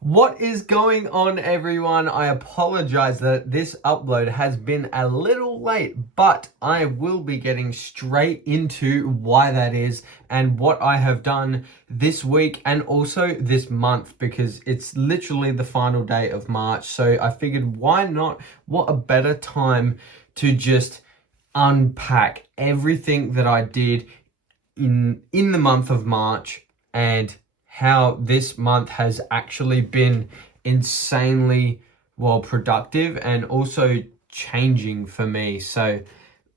What is going on, everyone? I apologize that this upload has been a little late, but I will be getting straight into why that is and what I have done this week and also this month, because it's literally the final day of March. So I figured, why not? What a better time to just unpack everything that I did in the month of March and how this month has actually been insanely productive and also changing for me. So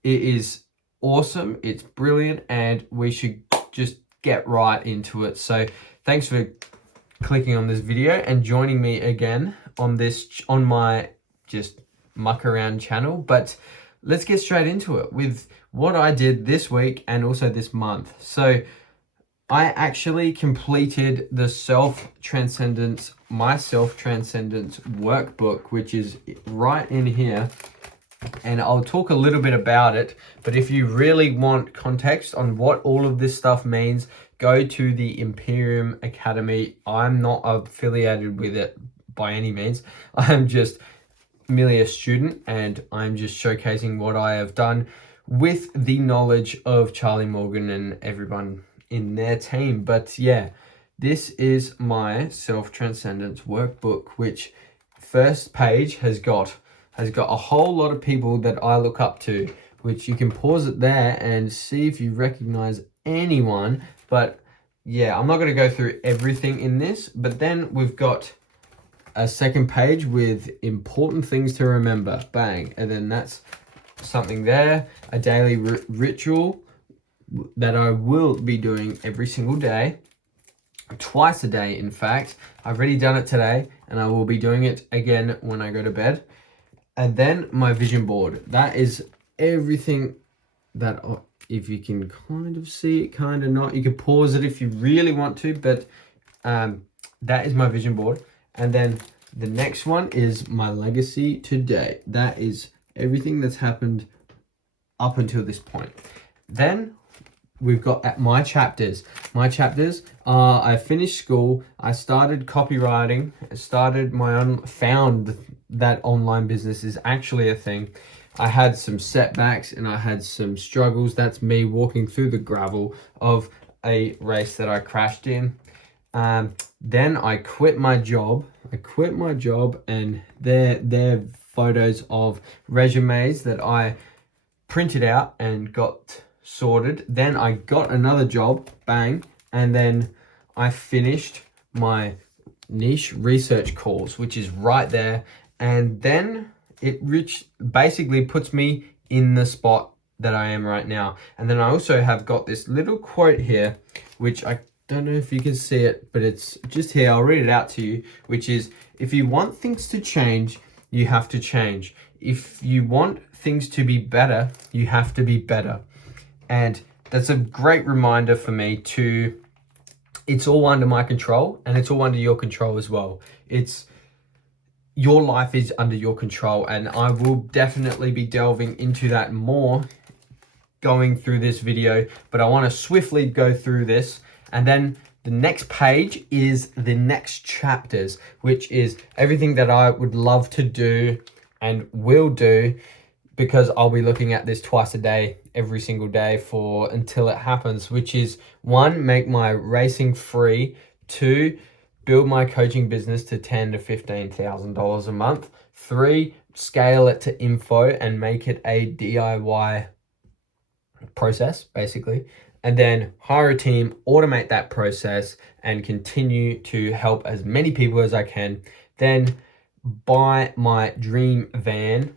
it is awesome, it's brilliant, and we should just get right into it. So thanks for clicking on this video and joining me again on my just muck around channel. But let's get straight into it with what I did this week and also this month. So I actually completed the my Self-Transcendence workbook, which is right in here. And I'll talk a little bit about it. But if you really want context on what all of this stuff means, go to the Imperium Academy. I'm not affiliated with it by any means. I'm just merely a student, and I'm just showcasing what I have done with the knowledge of Charlie Morgan and everyone in their team. But yeah, this is my Self-Transcendence workbook, which first page has got a whole lot of people that I look up to, which you can pause it there and see if you recognize anyone. But yeah, I'm not going to go through everything in this, but then we've got a second page with important things to remember, bang, and then that's something there, a daily ritual that I will be doing every single day, twice a day. In fact, I've already done it today and I will be doing it again when I go to bed. And then my vision board, that is everything that, if you can kind of see it, kind of not, you can pause it if you really want to, but that is my vision board. And then the next one is my legacy today. That is everything that's happened up until this point. Then we've got my chapters. My chapters are, I finished school, I started copywriting, found that online business is actually a thing. I had some setbacks and I had some struggles. That's me walking through the gravel of a race that I crashed in. Then I quit my job. And they're photos of resumes that I printed out and got sorted. Then I got another job, bang, and then I finished my niche research course, which is right there. And then it basically puts me in the spot that I am right now. And then I also have got this little quote here, which I don't know if you can see it, but it's just here. I'll read it out to you, which is, if you want things to change, you have to change. If you want things to be better, you have to be better. And that's a great reminder for me it's all under my control, and it's all under your control as well. Your life is under your control, and I will definitely be delving into that more going through this video, but I want to swiftly go through this. And then the next page is the next chapters, which is everything that I would love to do and will do, because I'll be looking at this twice a day, every single day until it happens, which is 1, make my racing free, 2, build my coaching business to $10,000 to $15,000 a month, 3, scale it to info and make it a DIY process, basically. And then hire a team, automate that process, and continue to help as many people as I can. Then buy my dream van,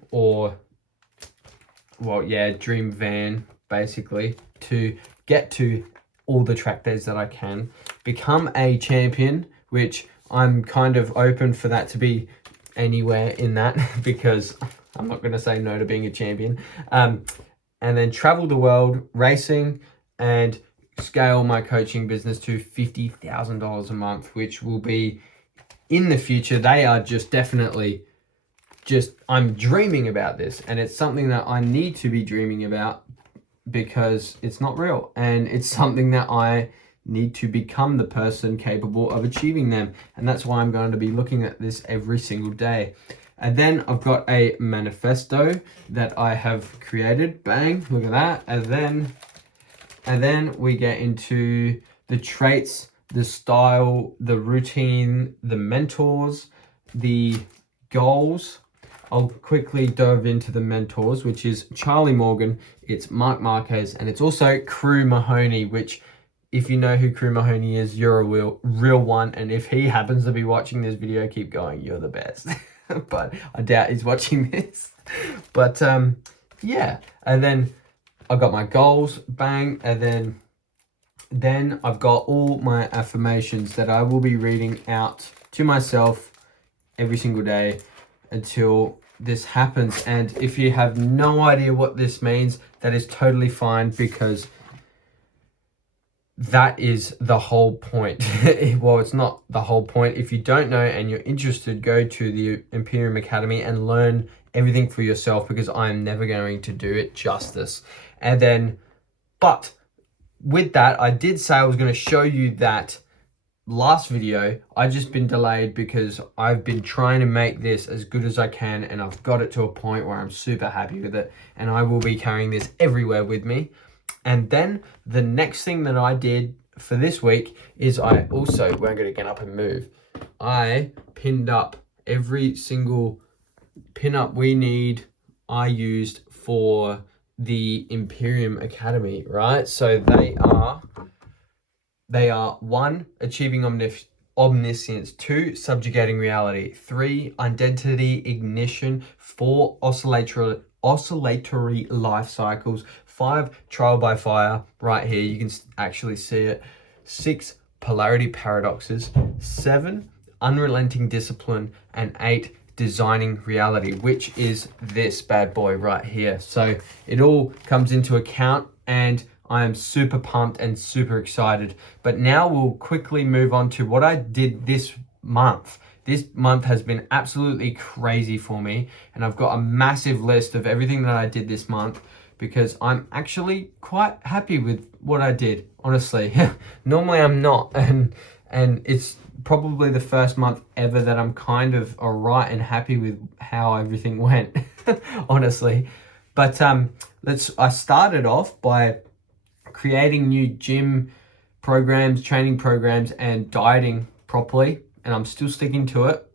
dream van, basically, to get to all the track days that I can. Become a champion, which I'm kind of open for that to be anywhere in that, because I'm not going to say no to being a champion. And then travel the world racing and scale my coaching business to $50,000 a month, which will be in the future. They are I'm dreaming about this, and it's something that I need to be dreaming about because it's not real, and it's something that I need to become the person capable of achieving them. And that's why I'm going to be looking at this every single day. And then I've got a manifesto that I have created. Bang, look at that. And then we get into the traits, the style, the routine, the mentors, the goals. I'll quickly dive into the mentors, which is Charlie Morgan, it's Mark Marquez, and it's also Crew Mahoney, which, if you know who Crew Mahoney is, you're a real one. And if he happens to be watching this video, keep going, you're the best. But I doubt he's watching this. But yeah, and then I've got my goals, bang, and then I've got all my affirmations that I will be reading out to myself every single day until this happens. And if you have no idea what this means, that is totally fine, because that is the whole point. Well, it's not the whole point. If you don't know and you're interested, go to the Imperium Academy and learn everything for yourself, because I'm never going to do it justice. And then, but with that, I did say I was going to show you that last video. I just been delayed because I've been trying to make this as good as I can, and I've got it to a point where I'm super happy with it, and I will be carrying this everywhere with me. And then the next thing that I did for this week is I also, we're going to get up and move. I pinned up every single pin up I used for the Imperium Academy, right? So they are 1, achieving omniscience, 2, subjugating reality, 3, identity ignition, 4, oscillatory life cycles, 5, trial by fire, right here, you can actually see it, 6, polarity paradoxes, 7, unrelenting discipline, and 8, designing reality, which is this bad boy right here. So it all comes into account, and I am super pumped and super excited. But now we'll quickly move on to what I did this month. This month has been absolutely crazy for me, and I've got a massive list of everything that I did this month, because I'm actually quite happy with what I did, honestly. Normally I'm not, and it's probably the first month ever that I'm kind of alright and happy with how everything went, honestly. But I started off by creating new gym programs, training programs, and dieting properly, and I'm still sticking to it.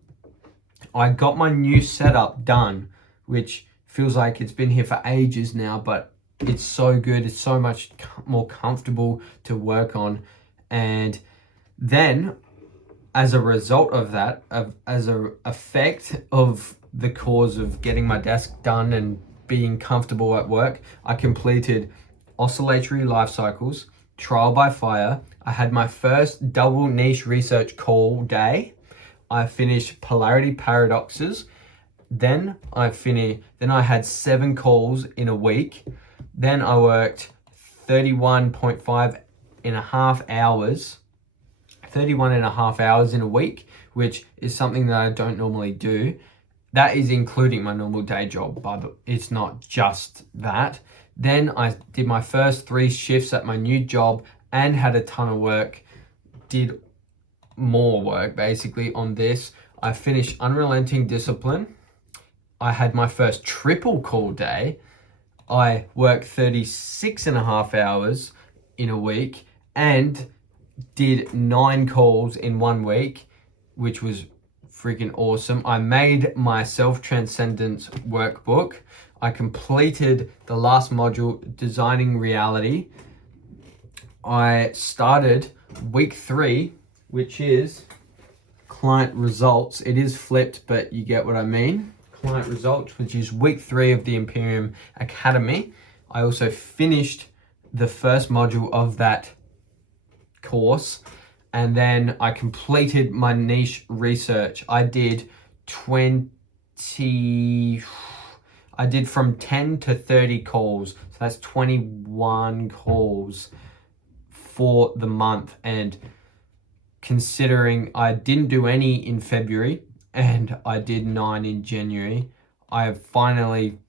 I got my new setup done, which feels like it's been here for ages now, but it's so good. It's so much more comfortable to work on. And then, as a result of that, as an effect of the cause of getting my desk done and being comfortable at work, I completed oscillatory life cycles, trial by fire. I had my first double niche research call day. I finished polarity paradoxes. Then I had 7 calls in a week. Then I worked 31.5 and a half hours, 31 and a half hours in a week, which is something that I don't normally do. That is including my normal day job, but it's not just that. Then I did my first 3 shifts at my new job and had a ton of work, did more work basically on this. I finished unrelenting discipline. I had my first triple call day. I worked 36 and a half hours in a week and did 9 calls in 1 week, which was freaking awesome. I made my Self-Transcendence workbook. I completed the last module, designing reality. I started week 3, which is client results. It is flipped, but you get what I mean. Client results, which is week 3 of the Imperium Academy. I also finished the first module of that course, and then I completed my niche research. I did from 10 to 30 calls, so that's 21 calls for the month. And considering I didn't do any in February and I did 9 in January, I have finally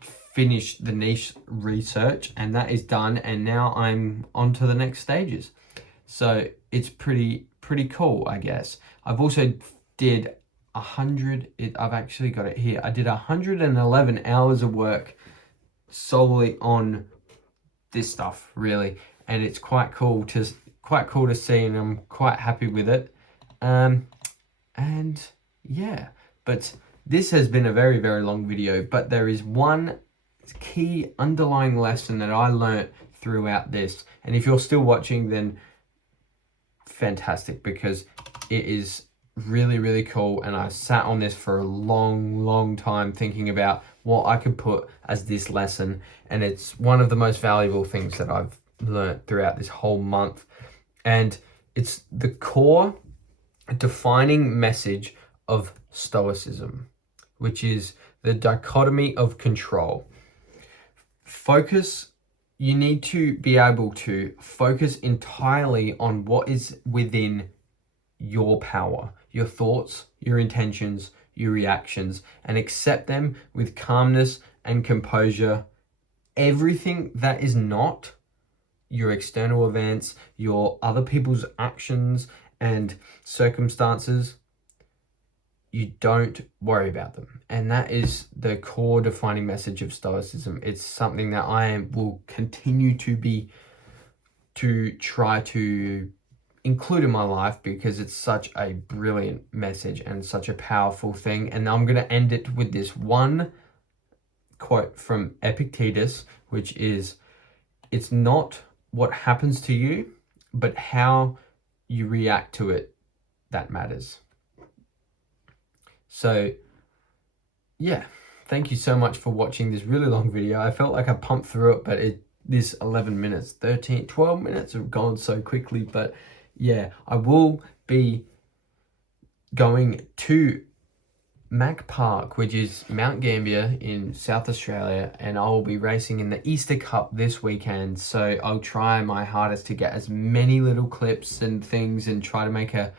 finished the niche research, and that is done, and now I'm on to the next stages. So it's pretty cool, I guess. I've also did 100, I've actually got it here. I did 111 hours of work solely on this stuff, really, and it's quite cool to see, and I'm quite happy with it. And yeah, but this has been a very, very long video, but there is one key underlying lesson that I learnt throughout this, and if you're still watching, then fantastic, because it is really, really cool, and I sat on this for a long time thinking about what I could put as this lesson, and it's one of the most valuable things that I've learned throughout this whole month, and it's the core defining message of Stoicism, which is the dichotomy of control. You need to be able to focus entirely on what is within your power, your thoughts, your intentions, your reactions, and accept them with calmness and composure. Everything that is not your external events, your other people's actions and circumstances, you don't worry about them. And that is the core defining message of Stoicism. It's something that I will continue to try to include in my life, because it's such a brilliant message and such a powerful thing. And I'm going to end it with this one quote from Epictetus, which is, "It's not what happens to you, but how you react to it that matters." So yeah, thank you so much for watching this really long video. I felt like I pumped through it, but this 11 minutes, 13, 12 minutes have gone so quickly. But yeah, I will be going to Mac Park, which is Mount Gambier in South Australia, and I will be racing in the Easter Cup this weekend. So I'll try my hardest to get as many little clips and things, and try to make a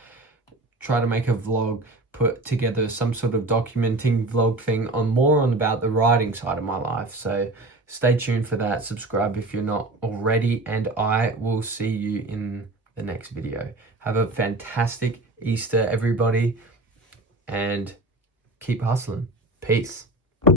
vlog, put together some sort of documenting vlog thing on about the riding side of my life. So stay tuned for that. Subscribe if you're not already, and I will see you in the next video. Have a fantastic Easter, everybody, and keep hustling. Peace.